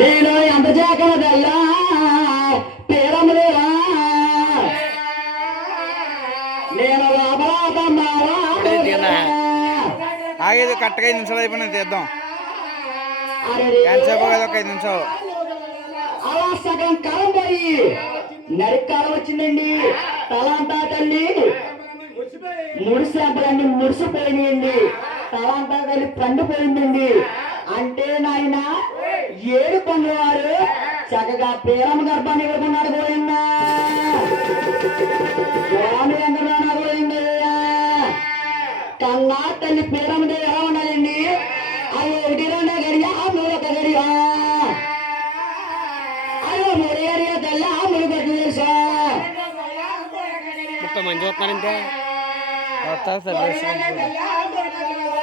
నేను ఎంత జాగ్రత్తల్లా పేరమ్మదేవా నేను ఆగేది కరెక్ట్గా 5 నిమిషాలు అయిపోయినా తీద్దాం. ఎంతసేపు కదా ఒక 5 నిమిషాలు. అలా సగం కాలం పోయి నరికాలం వచ్చిందండి. తలంతా తల్లి ముడిసేపలన్నీ ముడిసిపోయినాయండి. తలంతా తల్లి పండిపోయిందండి. అంటే నాయన 7 పండ్ల వారు చక్కగా పేరమ్మ గర్భాన్ని ఇవ్వకున్నాడు పోయిందా పోయింది కన్నా తల్లి పేరమ్మ ఎలా ఉన్నాయండి. అవి 1 2 గడియా 3 గడియా అయ్యో 3 గడియా తెల్ల 3 గడ్డలు తెలుసా మంది చూస్తున్నానంటే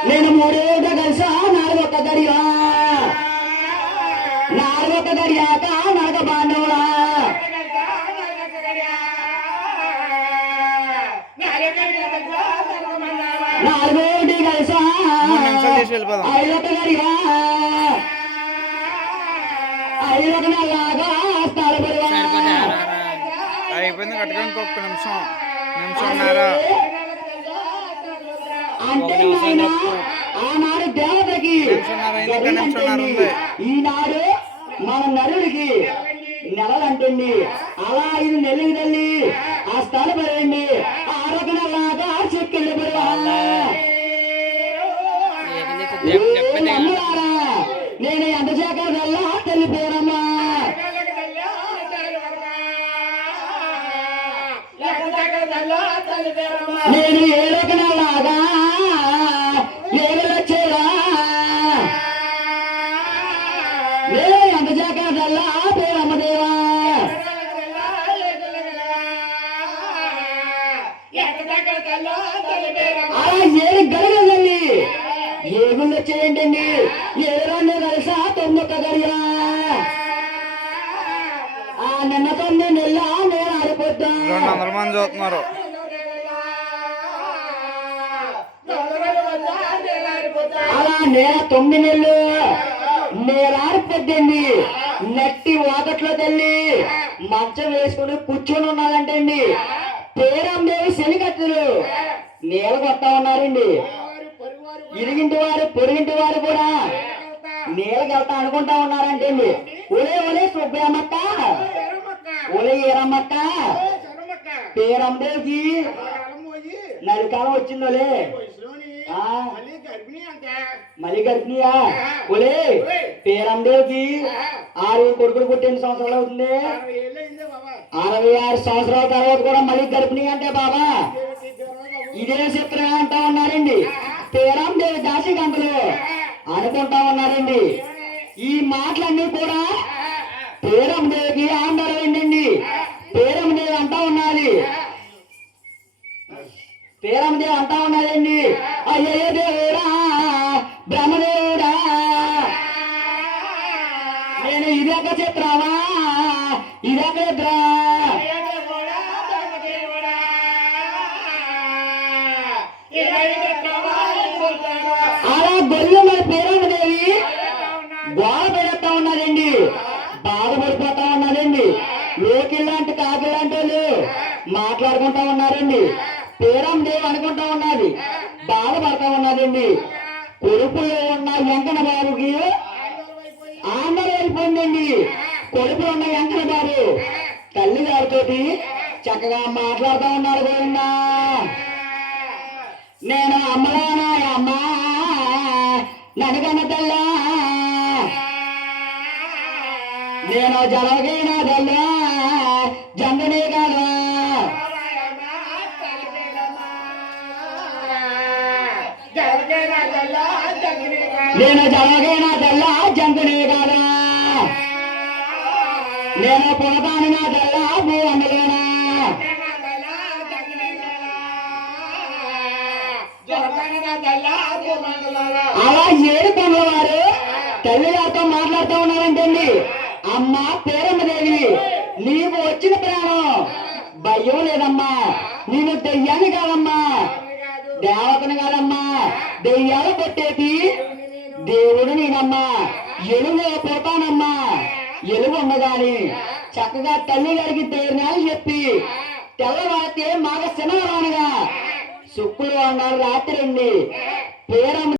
నేను 3 కలిసా 4 గడియా 4 గడియాక నరక బాండవులా 4 కలిసా 5 గడియా 5 నెలలాగా అయిపోయింది కట్టుగా ఇంకొక నిమిషంన్నర. అంటే ఆనాడు దేవతకి ఈనాడు మన నరుడికి నెలలంటండి. అలా 5 నెలలకి తల్లి ఆ స్థలం పడండి. 6 నెలలాగా చెక్కెళ్ళి నేను ఎంత జాగ్రత్తల్లా తల్లి పేరమ్మా నేను 7 నెలలాగా 7 వచ్చేలా నేను ఎంత జాగ్రత్తల్లా పేరమ్మదేవా అలా 7 గడగలండి 7 వచ్చేయండి. 7 కలిసా 9 గడియా నిన్న 9 నెలల నేను ఆడిపోతా 200 మంది చూస్తున్నారు. అలా నేను 9 నెలలు నేను ఆడిపోద్దండి. నట్టి వాకట్లో తల్లి మంచం వేసుకుని కూర్చొని ఉన్నారంటండి. పేరమ్మదేవి శనికత్తులు నేల కొత్తా ఉన్నారండి. ఇరిగింటి వారు పొరిగింటి వారు కూడా నేలకి వెళ్తా అనుకుంటా ఉన్నారంటండి. ఒలే ఒలే సుబ్బమ్మక్క ఒలే ఈరమ్మక్క పేరమ్మదేవికి నలికాలం వచ్చిందోలే మళ్ళీ గర్భిణియా ఒలే పేరమ్మదేవికి 6 కొడుకులు పుట్టి 8 సంవత్సరాలు అవుతుంది. 66 సంవత్సరాల తర్వాత కూడా మళ్ళీ గర్భిణి అంటే బాబా ఇదే చిత్రం అంటా ఉన్నారండి. పేరమ్మదేవి దాసి గంటలు అనుకుంటా ఉన్నారండి. ఈ మాటలన్నీ కూడా పేరమ్మదేవికి ఆందోళన ఏంటండి. పేరమ్మదేవి అంటా ఉన్నది పేరమ్మదేవి అంటా ఉన్నదండి. అయ్యో దేవుడా బ్రహ్మదేవుడా నేను ఇదొక చిత్రమా ఇదొక చిత్ర అలా గొల్లు మన పేరమ్మదేవి గోడ పెడతా ఉన్నదండి. బాధపడిపోతా ఉన్నదండి. లోకిల్లాంటి కాకిలాంటి వాళ్ళు మాట్లాడుకుంటా ఉన్నారండి. పేరమ్మదేవి అనుకుంటా ఉన్నది బాధపడతా ఉన్నదండి. కొడుకులో ఉన్న వెంకట బాబుకి ఆందోళన అయిపోయిందండి. కొడుకులో ఉన్న వెంకట బాబు తల్లి గారితో చక్కగా మాట్లాడుతూ ఉన్నారు. గోవిందా నేను అమ్మలానా అమ్మా ననగన్న తెల్ల నేను జలగైనా తెల్ల జంగనే కాదా నేను జలగైనా తెల్ల జంగనే కాదా నేను పునతానినా తెల్ల భూ అందులోనా అలా 7 పండ్ల వారు తల్లిగారితో మాట్లాడుతూ ఉన్నారంటండి. అమ్మ పేరమ్మదేవి నీకు వచ్చిన ప్రాణం భయం లేదమ్మా. నేను దెయ్యాన్ని కాదమ్మా దేవతను కాదమ్మా. దెయ్యాలు కొట్టేటి దేవుడు నేనమ్మా. ఎలుగు పోతానమ్మా ఎలుగు ఉండగాని చక్కగా తల్లి గారికి ధైర్యాలు చెప్పి తెల్లవారితే మాగ శనివారాలుగా శుక్రవారం రాత్రి అండి పేరమ్మ